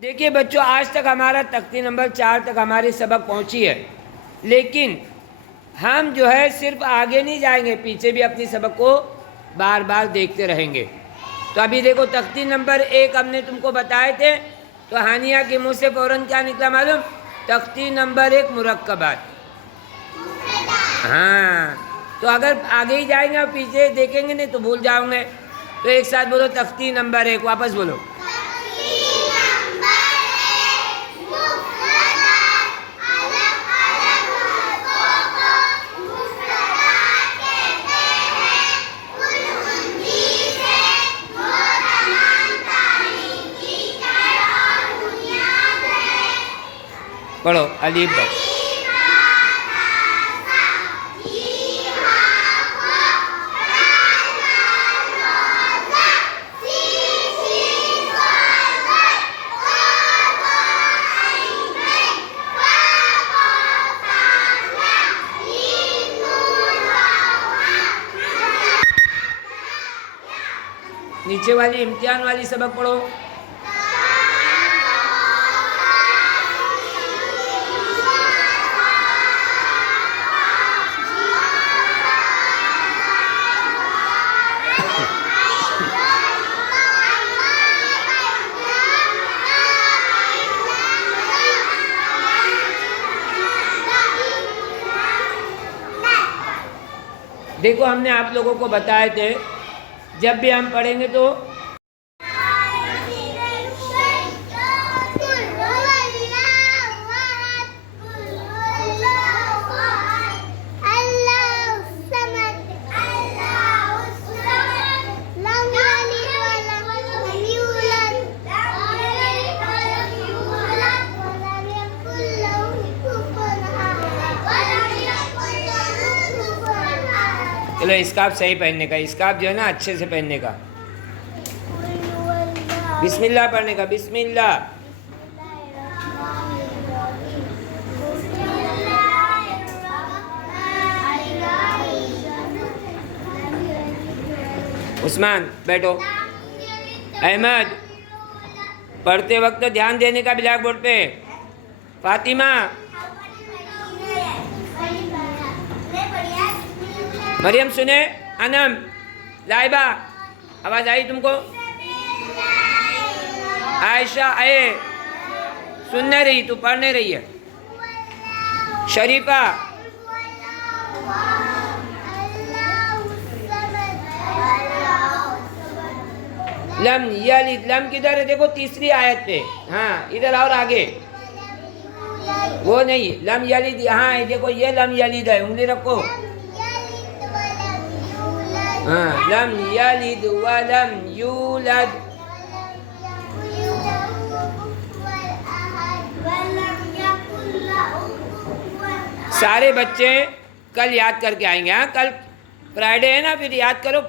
देखिए बच्चों, आज तक हमारा तख्ती नंबर 4 तक हमारी सबक पहुंची है, लेकिन हम जो है सिर्फ आगे नहीं जाएंगे, पीछे भी अपनी सबक को बार बार देखते रहेंगे। तो अभी देखो, तख्ती नंबर 1 हमने तुमको बताए थे, तो हानिया के मुंह से फौरन क्या निकला मालूम? तख्ती नंबर 1 मुरक्कबात। हाँ, तो अगर आगे ही जाएंगे और पीछे देखेंगे नहीं तो भूल जाओगे। तो एक साथ बोलो, तख्ती नंबर 1, वापस बोलो। पढ़ो, अलीफ बक। नीचे वाली इम्तिहान वाली सबक पढ़ो। देखो, हमने आप लोगों को बताए थे, जब भी हम पढ़ेंगे तो चलो, स्कार्फ सही पहनने का, स्कार्फ जो है ना अच्छे से पहनने का, बिस्मिल्लाह पढ़ने का, बिस्मिल्लाह। उस्मान बैठो। अहमद, पढ़ते वक्त ध्यान देने का ब्लैक बोर्ड पे। फातिमा, मरियम सुने, अनम, लाइबा, आवाज आई तुमको? आयशा, आए, सुन नहीं रही, तू पढ़ नहीं रही है। शरीफा, लम यलिद, लम किधर है? देखो तीसरी आयत पे। हाँ, इधर और आगे, वो नहीं, लम यलिद यहाँ है, देखो ये लम यलिद है, उंगली रखो। हाँ, लम यलिद वलम यूलद। सारे बच्चे कल याद करके आएंगे। हाँ, कल फ्राइडे है ना, फिर याद करो।